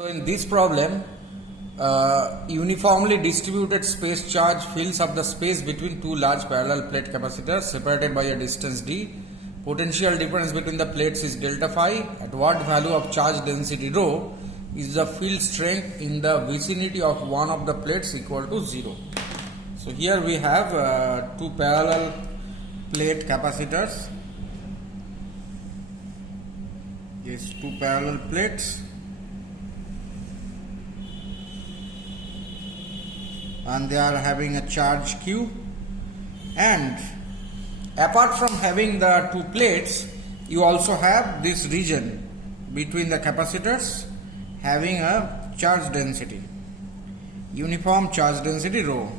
So in this problem, uniformly distributed space charge fills up the space between two large parallel plate capacitors separated by a distance d. Potential difference between the plates is delta phi. At what value of charge density rho is the field strength in the vicinity of one of the plates equal to 0. So here we have two parallel plate capacitors. Yes, two parallel plates. And they are having a charge Q, and apart from having the two plates, you also have this region between the capacitors having a charge density, uniform charge density rho.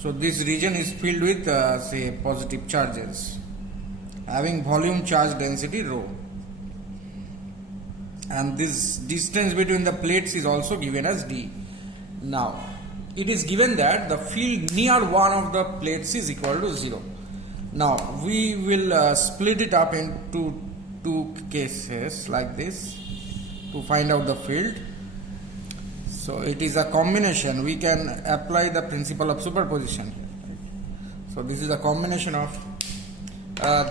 So this region is filled with say positive charges having volume charge density rho, and this distance between the plates is also given as d. Now it is given that the field near one of the plates is equal to 0. Now we will split it up into two cases like this to find out the field. So it is a combination. We can apply the principle of superposition. So this is a combination of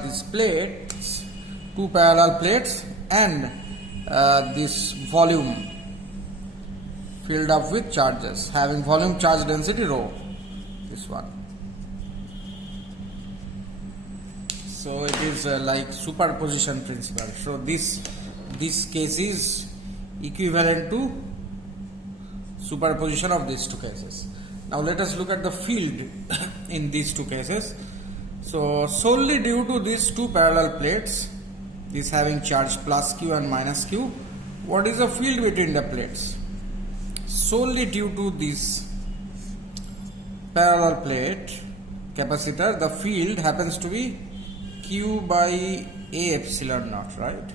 these plates, two parallel plates, and this volume filled up with charges having volume charge density rho, this one. So it is like superposition principle. So this case is equivalent to superposition of these two cases. Now let us look at the field in these two cases. So solely due to these two parallel plates, this having charge plus q and minus q, what is the field between the plates? Solely due to this parallel plate capacitor, the field happens to be q by a epsilon naught, right?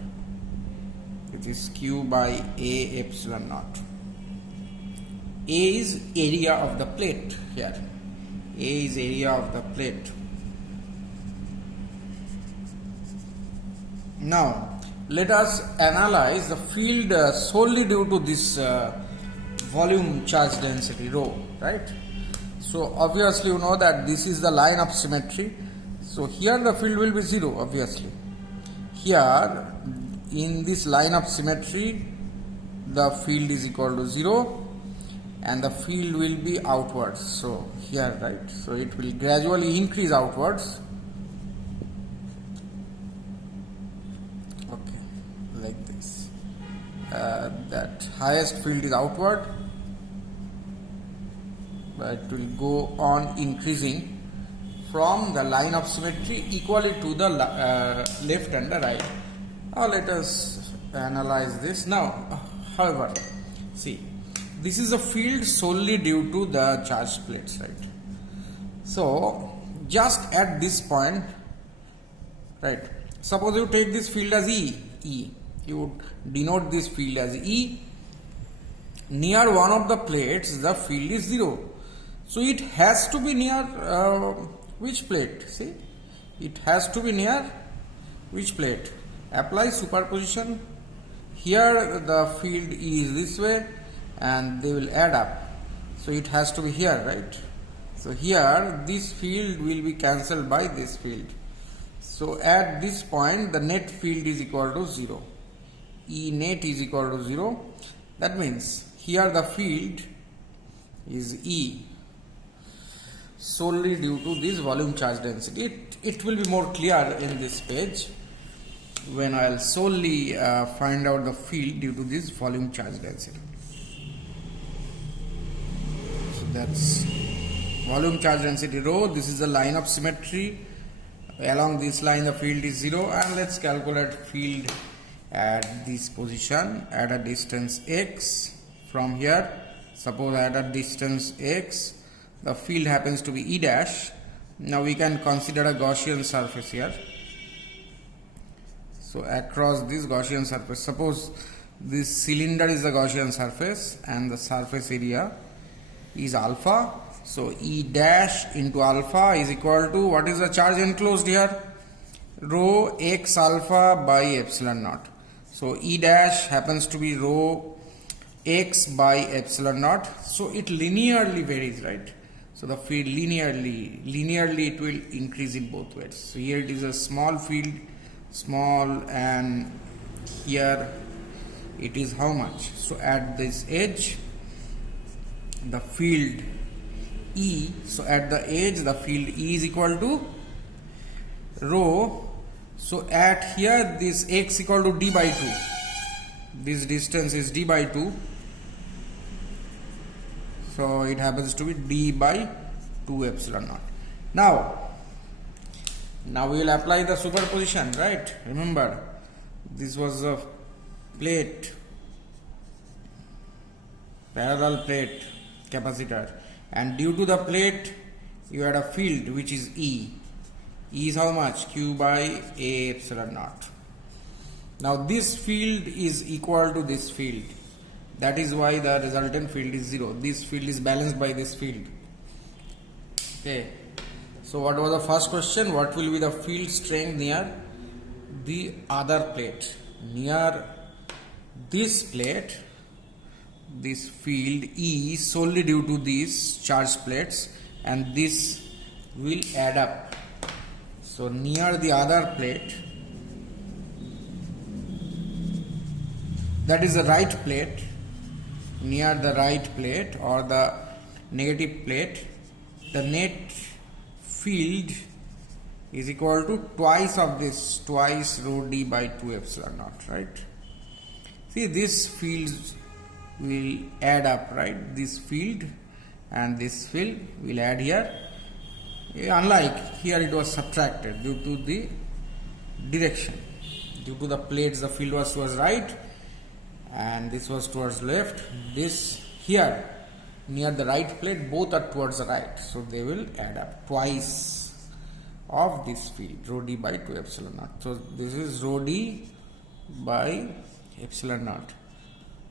It is q by a epsilon naught. A is area of the plate here. A is area of the plate. Now let us analyze the field solely due to this volume charge density rho, right? So obviously you know that this is the line of symmetry. So here the field will be 0, obviously. Here in this line of symmetry the field is equal to 0 and the field will be outwards. So here, right? So it will gradually increase outwards. Okay, like this. That highest field is outward, but it will go on increasing from the line of symmetry equally to the left and the right. Now let us analyze this. Now, however, see, this is a field solely due to the charged plates, right? So just at this point, right, suppose you take this field as E, you would denote this field as E. Near one of the plates the field is 0. So it has to be near which plate? See, it has to be near which plate? Apply superposition. Here the field is this way and they will add up. So it has to be here, right? So here this field will be cancelled by this field. So at this point the net field is equal to 0. E net is equal to 0. That means here the field is E solely due to this volume charge density. It will be more clear in this page when I will solely find out the field due to this volume charge density. So that's volume charge density rho. This is the line of symmetry. Along this line the field is 0, and let's calculate field at this position at a distance x from here. Suppose at a distance x the field happens to be E dash. Now we can consider a Gaussian surface here. So across this Gaussian surface, suppose this cylinder is the Gaussian surface and the surface area is alpha. So E dash into alpha is equal to, what is the charge enclosed here? Rho x alpha by epsilon naught. So E dash happens to be rho x by epsilon naught. So it linearly varies, right? So the field linearly it will increase in both ways. So here it is a small field, small, and here it is how much? So at this edge, the field E, so at the edge the field E is equal to rho. So at here this x equal to d by 2. This distance is d by 2. So it happens to be d by 2 epsilon naught. Now we will apply the superposition, right? Remember, this was a plate, parallel plate capacitor, and due to the plate you had a field which is E. E is how much? Q by A epsilon naught. Now this field is equal to this field. That is why the resultant field is 0. This field is balanced by this field. Okay. So what was the first question? What will be the field strength near the other plate? Near this plate, this field E is solely due to these charged plates, and this will add up. So near the other plate, that is the right plate, near the right plate or the negative plate, the net field is equal to twice of this, twice rho d by 2 epsilon naught, right? See, this field will add up, right? This field and this field will add here. Unlike here, it was subtracted due to the direction. Due to the plates, the field was towards right and this was towards left. This here near the right plate, both are towards the right, so they will add up twice of this field, rho d by 2 epsilon naught. So this is rho d by epsilon naught.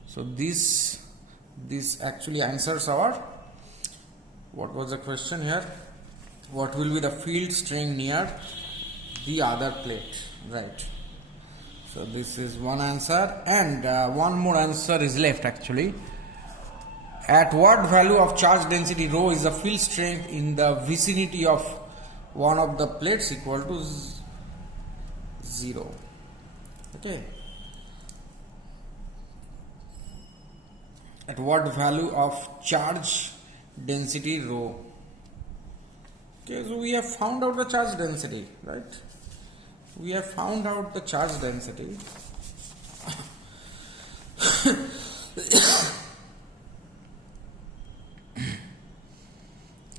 So this actually answers our, what was the question here? What will be the field strength near the other plate, right? So this is one answer, and one more answer is left actually. At what value of charge density rho is the field strength in the vicinity of one of the plates equal to 0? Okay. At what value of charge density rho? Okay, so we have found out the charge density, right? We have found out the charge density.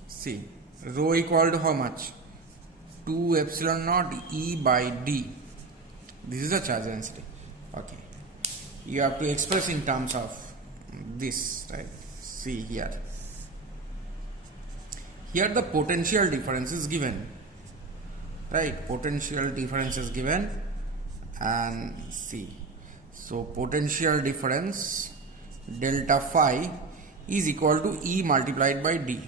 See, rho equal to how much? 2 epsilon naught E by D. This is the charge density. Okay. You have to express in terms of this, right? See here. Here the potential difference is given, right? Potential difference is given, and see. So potential difference delta phi is equal to E multiplied by D.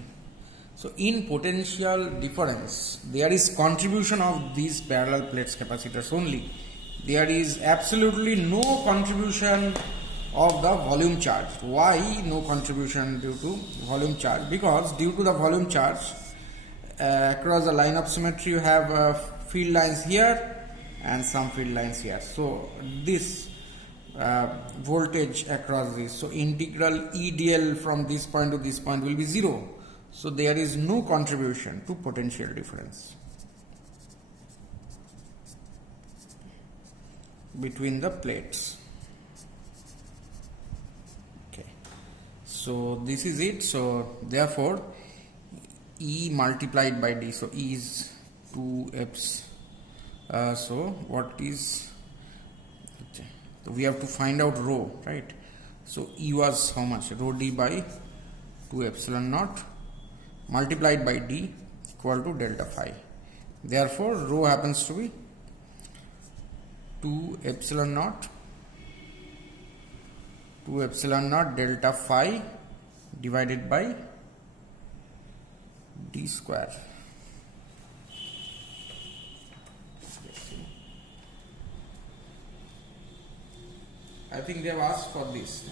So in potential difference, there is contribution of these parallel plates capacitors only. There is absolutely no contribution of the volume charge. Why no contribution due to volume charge? Because due to the volume charge, across the line of symmetry you have field lines here and some field lines here. So this voltage across this, so integral EDL from this point to this point will be 0. So there is no contribution to potential difference between the plates. Okay, so this is it. So therefore E multiplied by D, so E is 2 eps. So what is, so we have to find out rho, right? So E was how much? Rho d by 2 epsilon naught multiplied by D equal to delta phi. Therefore rho happens to be 2 epsilon naught delta phi divided by D square. I think they have asked for this.